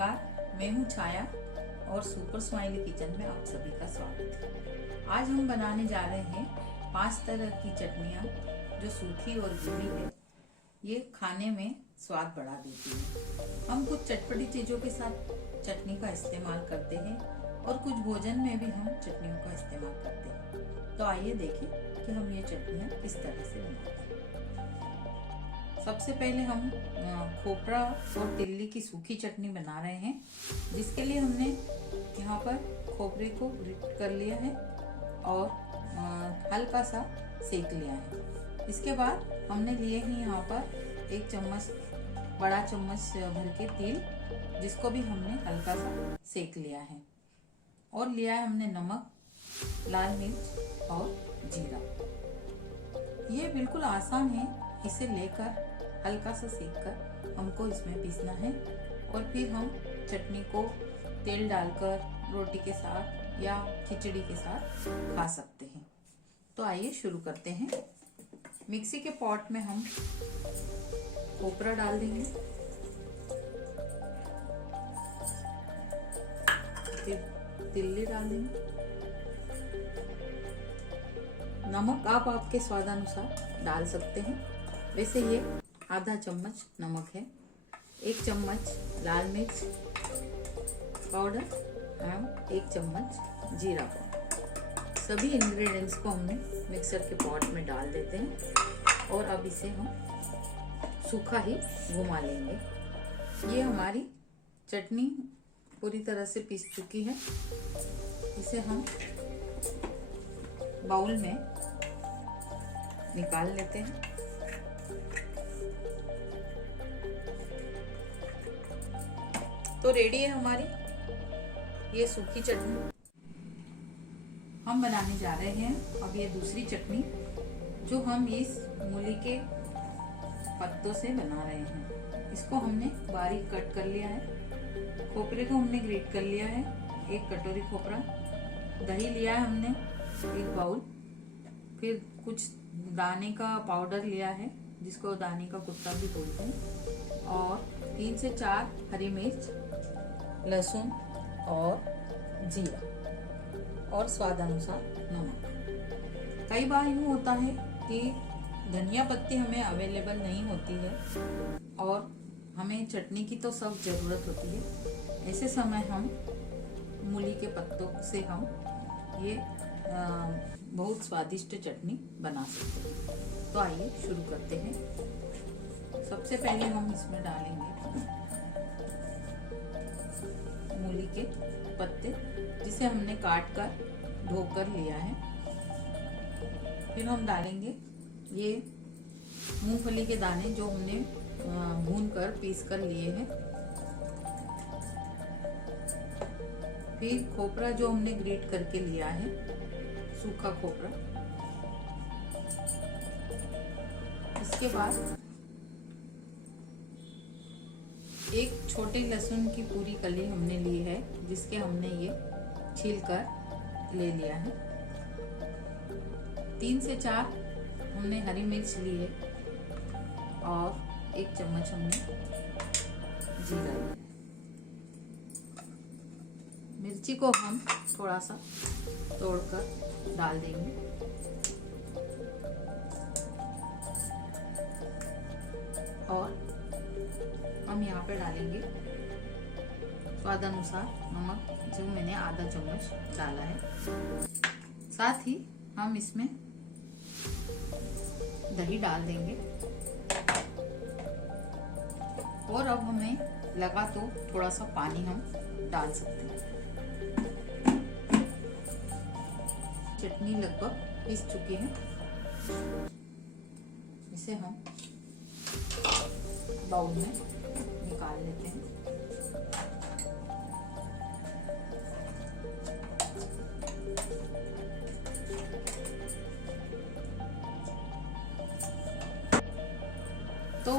नमस्कार, मैं हूँ छाया और सुपर स्माइली किचन में आप सभी का स्वागत है। आज हम बनाने जा रहे हैं 5 तरह की चटनियाँ जो सूखी और गीली है। ये खाने में स्वाद बढ़ा देती है। हम कुछ चटपटी चीज़ों के साथ चटनी का इस्तेमाल करते हैं और कुछ भोजन में भी हम चटनियों का इस्तेमाल करते हैं। तो आइए देखें कि हम ये चटनियाँ किस तरह से बनाते हैं। सबसे पहले हम खोपरा और तिल्ली की सूखी चटनी बना रहे हैं, जिसके लिए हमने यहाँ पर खोपरे को ग्रेट कर लिया है और हल्का सा सेक लिया है। इसके बाद हमने लिए हैं यहाँ पर 1 चम्मच बड़ा चम्मच भर के तिल, जिसको भी हमने हल्का सा सेक लिया है, और लिया है हमने नमक, लाल मिर्च और जीरा। ये बिल्कुल आसान है। इसे लेकर हल्का सा सेक कर हमको इसमें पीसना है और फिर हम चटनी को तेल डालकर रोटी के साथ या खिचड़ी के साथ खा सकते हैं। तो आइए शुरू करते हैं। मिक्सी के पॉट में हम खोपरा डाल देंगे, फिर तिल्ली डाल देंगे। नमक आप आपके स्वादानुसार डाल सकते हैं। वैसे ये आधा चम्मच नमक है, 1 चम्मच लाल मिर्च पाउडर और 1 चम्मच जीरा पाउडर। सभी इंग्रेडिएंट्स को हमने मिक्सर के पॉट में डाल देते हैं और अब इसे हम सूखा ही घुमा लेंगे। ये हमारी चटनी पूरी तरह से पीस चुकी है। इसे हम बाउल में निकाल लेते हैं। तो रेडी है हमारी ये सूखी चटनी। हम बनाने जा रहे हैं अब ये दूसरी चटनी, जो हम इस मूली के पत्तों से बना रहे हैं। इसको हमने बारीक कट कर लिया है। खोपरे को हमने ग्रेट कर लिया है, 1 कटोरी खोपरा। दही लिया है हमने 1 बाउल। फिर कुछ दाने का पाउडर लिया है, जिसको दाने का कुत्ता भी बोलते हैं, और 3 से 4 हरी मिर्च, लहसुन और जीरा और स्वादानुसार नमक। कई बार यूँ होता है कि धनिया पत्ती हमें अवेलेबल नहीं होती है और हमें चटनी की तो सब ज़रूरत होती है। ऐसे समय हम मूली के पत्तों से हम ये बहुत स्वादिष्ट चटनी बना सकते हैं। तो आइए शुरू करते हैं। सबसे पहले हम इसमें डालेंगे मूली के पत्ते, जिसे हमने काट कर धोकर लिया है। फिर हम डालेंगे ये मूंगफली के दाने, जो हमने भून कर पीस कर लिए हैं। फिर खोपरा जो हमने ग्रेट करके लिया है, सूखा खोपरा। इसके बाद 1 छोटे लहसुन की पूरी कली हमने ली है, जिसके हमने ये छील कर ले लिया है। 3 से 4 हमने हरी मिर्च ली है और 1 चम्मच हमने जीरा लिया है। मिर्ची को हम थोड़ा सा तोड़कर डाल देंगे। और हम यहाँ पे डालेंगे स्वादानुसार नमक, जो मैंने आधा चम्मच डाला है। साथ ही हम इसमें दही डाल देंगे और अब हमें लगा तो थोड़ा सा पानी हम डाल सकते हैं। चटनी लगभग पीस चुकी है। इसे हम बाउल में निकाल लेते हैं। तो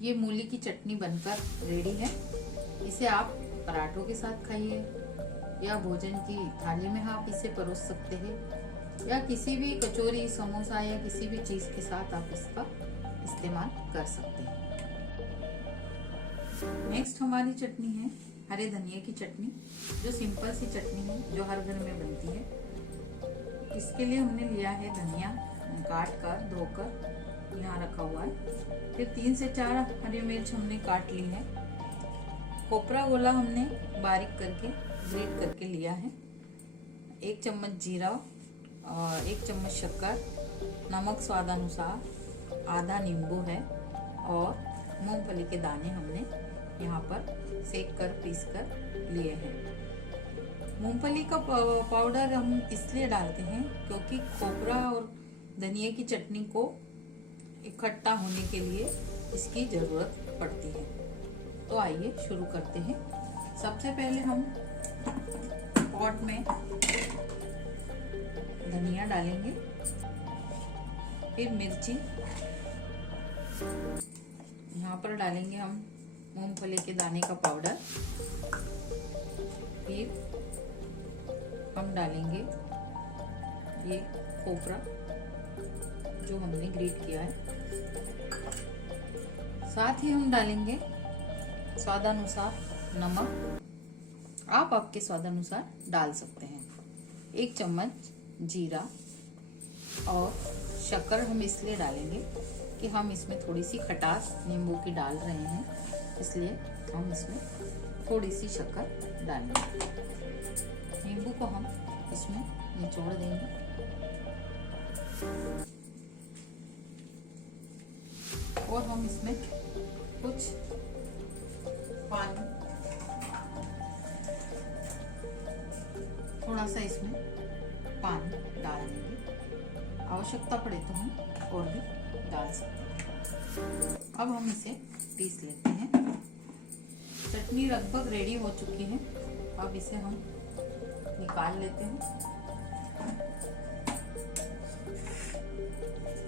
ये मूली की चटनी बनकर रेडी है। इसे आप पराठों के साथ खाइए या भोजन की थाली में आप इसे परोस सकते हैं, या किसी भी कचौरी, समोसा या किसी भी चीज़ के साथ आप इसका इस्तेमाल कर सकते हैं। नेक्स्ट हमारी चटनी है हरे धनिया की चटनी, जो सिंपल सी चटनी है जो हर घर में बनती है। इसके लिए हमने लिया है धनिया काट कर धोकर यहाँ रखा हुआ है। फिर 3 से 4 हरी मिर्च हमने काट ली है। खोपरा गोला हमने बारीक करके ग्रेट करके लिया है। 1 चम्मच जीरा और 1 चम्मच शक्कर, नमक स्वादानुसार, आधा नींबू है और मूंगफली के दाने हमने यहाँ पर सेक कर पीस कर लिए हैं। मूंगफली का पाउडर हम इसलिए डालते हैं क्योंकि खोपरा और धनिया की चटनी को इकट्ठा होने के लिए इसकी ज़रूरत पड़ती है। तो आइए शुरू करते हैं। सबसे पहले हम पॉट में धनिया डालेंगे, फिर मिर्ची, यहाँ पर डालेंगे हम मूंगफली के दाने का पाउडर, फिर हम डालेंगे ये खोपरा जो हमने ग्रेट किया है। साथ ही हम डालेंगे स्वादानुसार नमक, आप आपके स्वादानुसार डाल सकते हैं। 1 चम्मच जीरा और शक्कर हम इसलिए डालेंगे कि हम इसमें थोड़ी सी खटास नींबू की डाल रहे हैं, इसलिए हम इसमें थोड़ी सी शक्कर डालेंगे। नींबू को हम इसमें निचोड़ देंगे और हम इसमें कुछ पानी, थोड़ा सा इसमें पानी डाल देंगे। आवश्यकता पड़े तो हम और भी डाल सकते हैं। अब हम इसे पीस लेते हैं। चटनी लगभग रेडी हो चुकी है। अब इसे हम निकाल लेते हैं।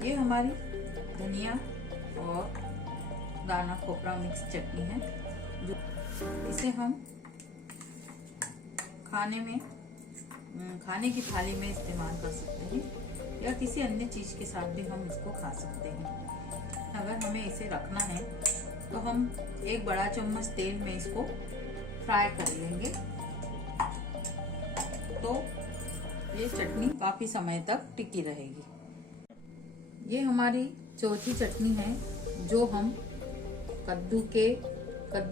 ये हमारी धनिया और दाना खोपरा मिक्स चटनी है, जो इसे हम खाने की थाली में इस्तेमाल कर सकते हैं या किसी अन्य चीज के साथ भी हम इसको खा सकते हैं। अगर हमें इसे रखना है तो हम 1 बड़ा चम्मच तेल में इसको फ्राई कर लेंगे, तो ये चटनी काफी समय तक टिकी रहेगी। ये हमारी चौथी चटनी है जो हम कद्दू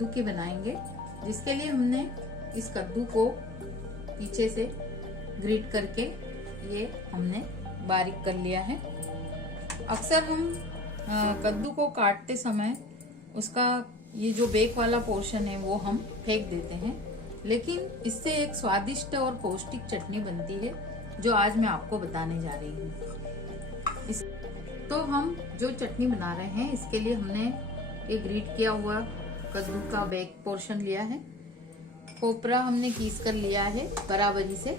की बनाएंगे, जिसके लिए हमने इस कद्दू को पीछे से ग्रेट करके ये हमने बारीक कर लिया है। अक्सर हम कद्दू को काटते समय उसका ये जो बेक वाला पोर्शन है वो हम फेंक देते हैं, लेकिन इससे एक स्वादिष्ट और पौष्टिक चटनी बनती है जो आज मैं आपको बताने जा रही हूँ। तो हम जो चटनी बना रहे हैं इसके लिए हमने एक ग्रेट किया हुआ कद्दू का बेक पोर्शन लिया है। खोपरा हमने कीस कर लिया है बराबरी से।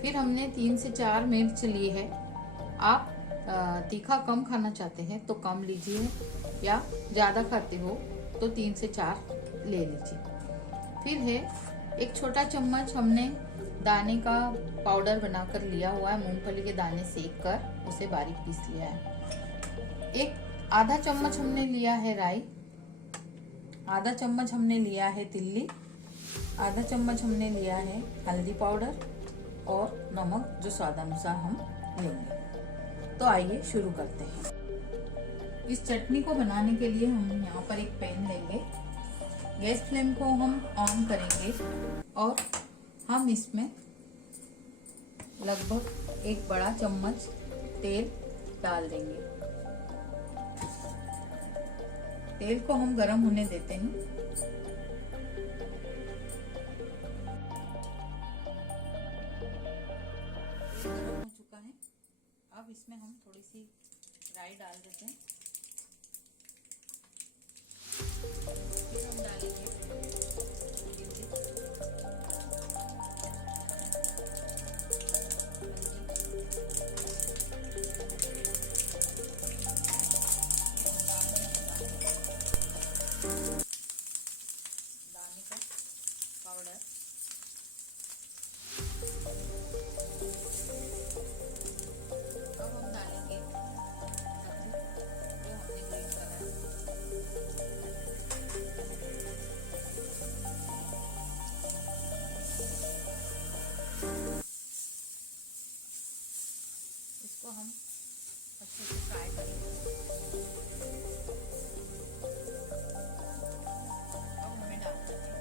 फिर हमने 3 से 4 मिर्च ली है। आप तीखा कम खाना चाहते हैं तो कम लीजिए, या ज़्यादा खाते हो तो 3 से 4 ले लीजिए। फिर है 1 छोटा चम्मच हमने दाने का पाउडर बनाकर लिया हुआ है। मूंगफली के दाने सेक कर उसे बारीक पीस लिया है। आधा चम्मच हमने लिया है राई, आधा चम्मच हमने लिया है तिल्ली, आधा चम्मच हमने लिया है हल्दी पाउडर और नमक जो स्वादानुसार हम लेंगे। तो आइए शुरू करते हैं। इस चटनी को बनाने के लिए हम यहाँ पर एक पैन लेंगे। गैस फ्लेम को हम ऑन करेंगे और हम इसमें लगभग 1 बड़ा चम्मच तेल डाल देंगे। तेल को हम गरम होने देते हैं। गरम हो चुका है। अब इसमें हम थोड़ी सी राई डाल देते हैं। फिर हम डालेंगे दाने का पाउडर, अब हम डालेंगे कद्दू जो हमने ग्रेट करा है। इसको हम अच्छे से फ्राई करेंगे। अब हमें डालना है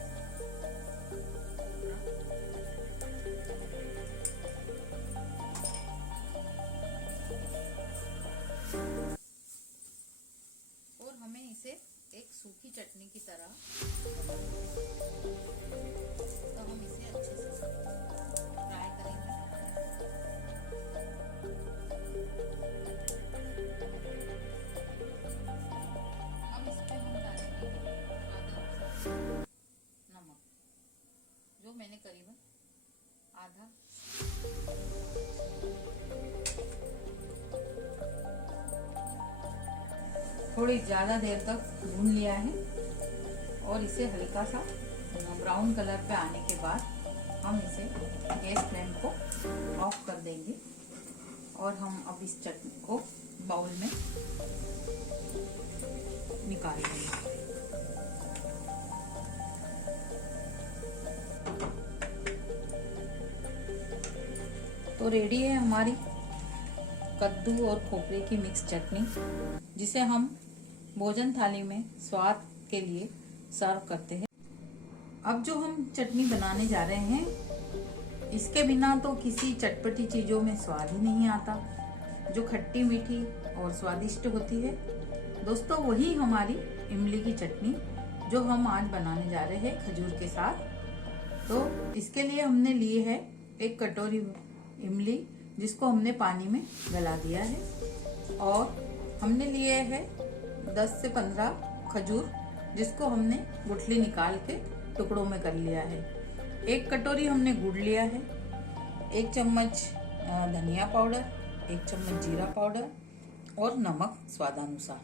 और हमें इसे एक सूखी चटनी की तरह, तो हम इसे अच्छे से फ्राई करेंगे। अब इस पे हम डालेंगे आधा नमक, जो मैंने करीबन आधा थोड़ी ज़्यादा देर तक भून लिया है और इसे हल्का सा ब्राउन कलर पे आने के बाद हम इसे गैस फ्लेम को ऑफ कर देंगे और हम अब इस चटनी को बाउल में निकाल लेंगे। तो रेडी है हमारी कद्दू और खोपरे की मिक्स चटनी, जिसे हम भोजन थाली में स्वाद के लिए सर्व करते हैं। अब जो हम चटनी बनाने जा रहे हैं, इसके बिना तो किसी चटपटी चीजों में स्वाद ही नहीं आता, जो खट्टी मीठी और स्वादिष्ट होती है। दोस्तों, वही हमारी इमली की चटनी जो हम आज बनाने जा रहे हैं खजूर के साथ। तो इसके लिए हमने लिए है एक कटोरी इमली, जिसको हमने पानी में गला दिया है, और हमने लिए है 10 से 15 खजूर, जिसको हमने गुठली निकाल के टुकड़ों में कर लिया है। एक कटोरी हमने गुड़ लिया है, 1 चम्मच धनिया पाउडर, 1 चम्मच जीरा पाउडर और नमक स्वादानुसार।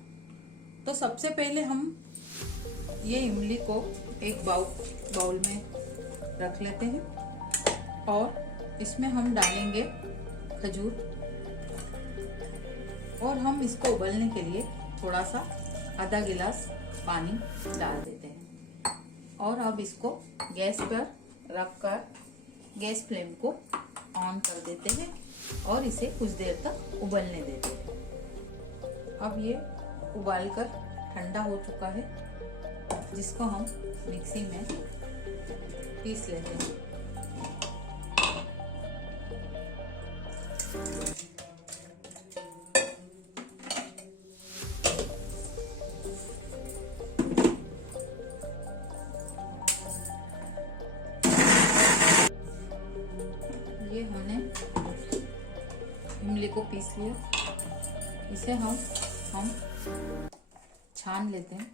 तो सबसे पहले हम ये इमली को एक बाउल में रख लेते हैं और इसमें हम डालेंगे खजूर, और हम इसको उबलने के लिए थोड़ा सा आधा गिलास पानी डाल देते हैं। और अब इसको गैस पर रखकर गैस फ्लेम को ऑन कर देते हैं और इसे कुछ देर तक उबलने देते हैं। अब ये उबालकर ठंडा हो चुका है, जिसको हम मिक्सी में पीस लेते हैं। ये हमने इमली को पीस लिया, इसे हम छान लेते हैं।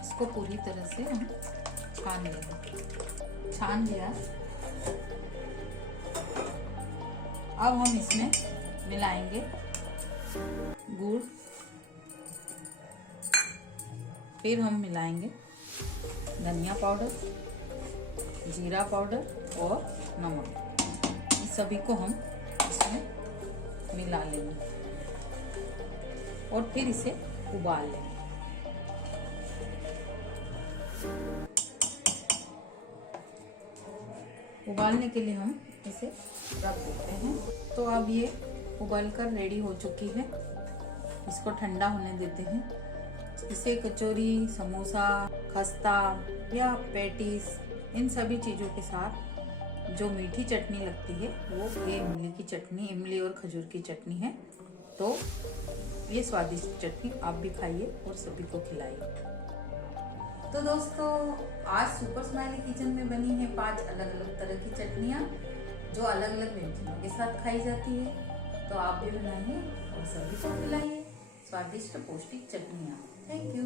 इसको पूरी तरह से हम छान लेंगे। छान लिया, अब हम इसमें मिलाएंगे गुड़, फिर हम मिलाएंगे धनिया पाउडर, जीरा पाउडर और नमक। इस सभी को हम इसमें मिला लेंगे और फिर इसे उबाल लेंगे। उबालने के लिए हम इसे रख देते हैं। तो अब ये उबलकर रेडी हो चुकी है, इसको ठंडा होने देते हैं। इसे कचौरी, समोसा, खस्ता या पैटीज, इन सभी चीज़ों के साथ जो मीठी चटनी लगती है वो ये इमली की चटनी, इमली और खजूर की चटनी है। तो ये स्वादिष्ट चटनी आप भी खाइए और सभी को खिलाइए। तो दोस्तों, आज सुपर स्माइली किचन में बनी है 5 अलग अलग तरह की चटनियाँ, जो अलग अलग व्यंजनों के साथ खाई जाती है। तो आप भी बनाइए और सभी को खिलाइए स्वादिष्ट पौष्टिक चटनियाँ। Thank you.